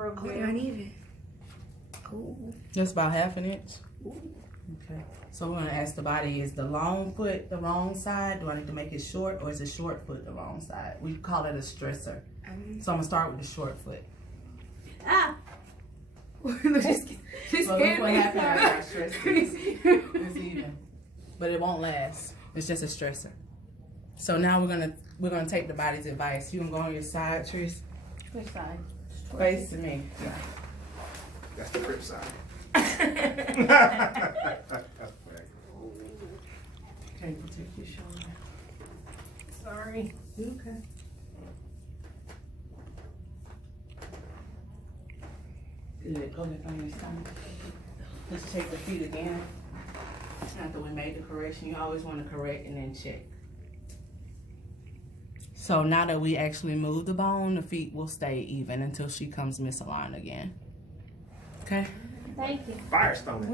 broke Oh, down. not even. Cool. Just about half an inch. Okay. So we're gonna ask the body: is the long foot the wrong side? Do I need to make it short, or is the short foot the wrong side? We call it a stressor. So I'm gonna start with the short foot. Ah! She's So look scared what me. happened after I stress this. It's even, but it won't last. It's just a stressor. So now we're gonna take the body's advice. You gonna go on your side, Tris? Which side? Face to me. That's the crib side. Okay, protect your shoulder. Sorry. Okay. Good. Go back on your stomach. Let's check the feet again. After we made the correction, you always want to correct and then check. So now that we actually move the bone, the feet will stay even until she comes misaligned again. Okay? Thank you. Firestone.